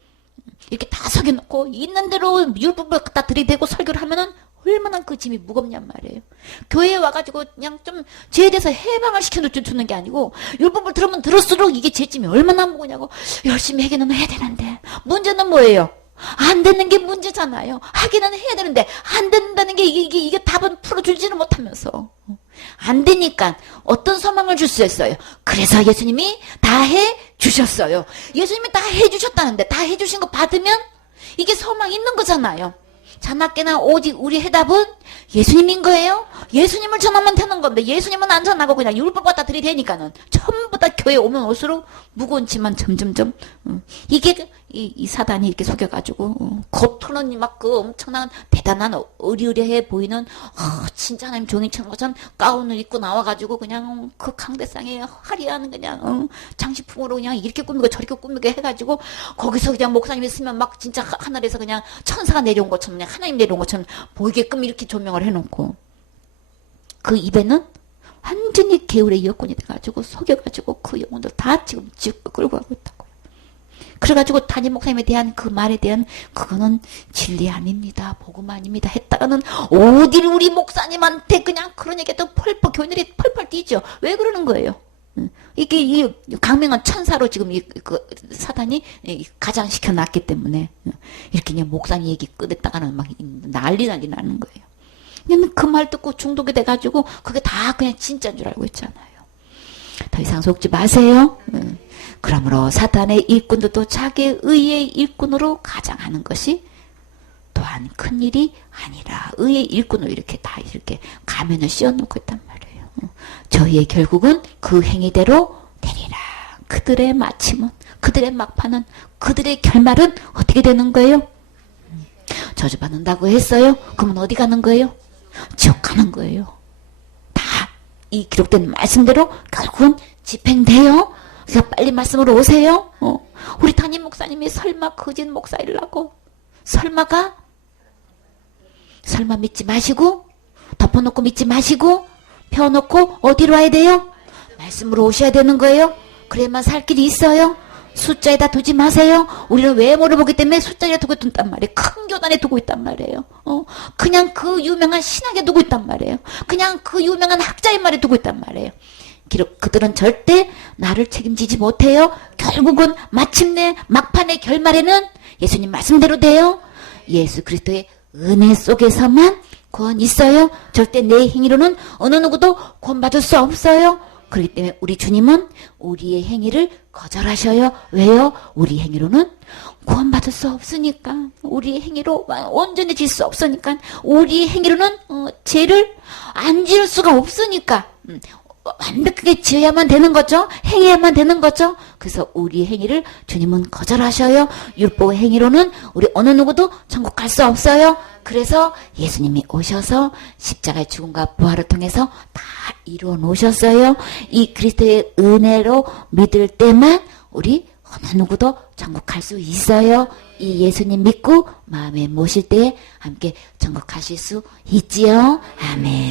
이렇게 다 속여놓고 있는 대로 율법을 갖다 들이대고 설교를 하면은 얼마나 그 짐이 무겁냔 말이에요. 교회에 와가지고 그냥 좀 죄에 대해서 해방을 시켜주는 게 아니고 율법을 들으면 들을수록 이게 죄짐이 얼마나 무거냐고 열심히 하기는 해야 되는데 문제는 뭐예요? 안 되는 게 문제잖아요. 하기는 해야 되는데 안 된다는 게 이게 답은 풀어주지는 못하면서 안 되니까 어떤 소망을 줄 수 있어요. 그래서 예수님이 다 해주셨어요. 예수님이 다 해주셨다는데 다 해주신 거 받으면 이게 소망 있는 거잖아요. 자나깨나 오직 우리 해답은 예수님인 거예요. 예수님을 전하면 되는 건데 예수님은 안 전하고 그냥 율법 갖다 들이대니까는 전부 다 교회 오면 올수록 무거운 짐만 점점점 이게 이 사단이 이렇게 속여가지고 겉으로는 막 그 엄청난 대단한 의리의리해 보이는 진짜 하나님 종이처럼 것처럼 가운을 입고 나와가지고 그냥 그 강대상에 화려한 그냥 장식품으로 그냥 이렇게 꾸미고 저렇게 꾸미고 해가지고 거기서 그냥 목사님이 쓰면 막 진짜 하늘에서 그냥 천사가 내려온 것처럼 그냥 하나님 내려온 것처럼 보이게끔 이렇게 조명을 해놓고 그 입에는 완전히 개울의 여건이 돼가지고 속여가지고 그 영혼들 다 지금 끌고 가고 있다고요. 그래가지고 담임 목사님에 대한 그 말에 대한 그거는 진리 아닙니다. 복음 아닙니다. 했다가는 어딜 우리 목사님한테 그냥 그런 얘기도 펄펄 교인들이 펄펄 뛰죠. 왜 그러는 거예요? 이게 이 강명한 천사로 지금 그 사단이 가장시켜 놨기 때문에 이렇게 그냥 목사님 얘기 꺼냈다가는 막 난리 나는 거예요. 그냥 그 말 듣고 중독이 돼가지고 그게 다 그냥 진짜인 줄 알고 있잖아요. 더 이상 속지 마세요. 그러므로 사탄의 일꾼들도 자기의 의의 일꾼으로 가장하는 것이 또한 큰 일이 아니라 의의 일꾼으로 이렇게 다 이렇게 가면을 씌워놓고 있단 말이에요. 저희의 결국은 그 행위대로 되리라. 그들의 마침은, 그들의 막판은, 그들의 결말은 어떻게 되는 거예요? 저주받는다고 했어요? 그러면 어디 가는 거예요? 지옥 가는 거예요. 다 이 기록된 말씀대로 결국은 집행돼요. 그러니까 빨리 말씀으로 오세요. 우리 담임 목사님이 설마 거짓 목사이라고 설마 믿지 마시고 덮어놓고 믿지 마시고 펴놓고 어디로 와야 돼요? 말씀으로 오셔야 되는 거예요. 그래야만 살 길이 있어요. 숫자에다 두지 마세요. 우리는 외모를 보기 때문에 숫자에다 두고 있단 말이에요. 큰 교단에 두고 있단 말이에요. 그냥 그 유명한 신학에 두고 있단 말이에요. 그냥 그 유명한 학자의 말에 두고 있단 말이에요. 그들은 절대 나를 책임지지 못해요. 결국은 마침내 막판의 결말에는 예수님 말씀대로 돼요. 예수 그리스도의 은혜 속에서만 구원 있어요. 절대 내 행위로는 어느 누구도 구원받을 수 없어요. 그렇기 때문에 우리 주님은 우리의 행위를 거절하셔요. 왜요? 우리 행위로는 구원받을 수 없으니까. 우리의 행위로 온전해질 수 없으니까. 우리의 행위로는 죄를 안 지을 수가 없으니까. 완벽하게 지어야만 되는 거죠. 행해야만 되는 거죠. 그래서 우리의 행위를 주님은 거절하셔요. 율법의 행위로는 우리 어느 누구도 천국 갈 수 없어요. 그래서 예수님이 오셔서 십자가의 죽음과 부활을 통해서 다 이루어 놓으셨어요. 이 그리스도의 은혜로 믿을 때만 우리 어느 누구도 천국 갈 수 있어요. 이 예수님 믿고 마음에 모실 때에 함께 천국 가실 수 있지요. 아멘.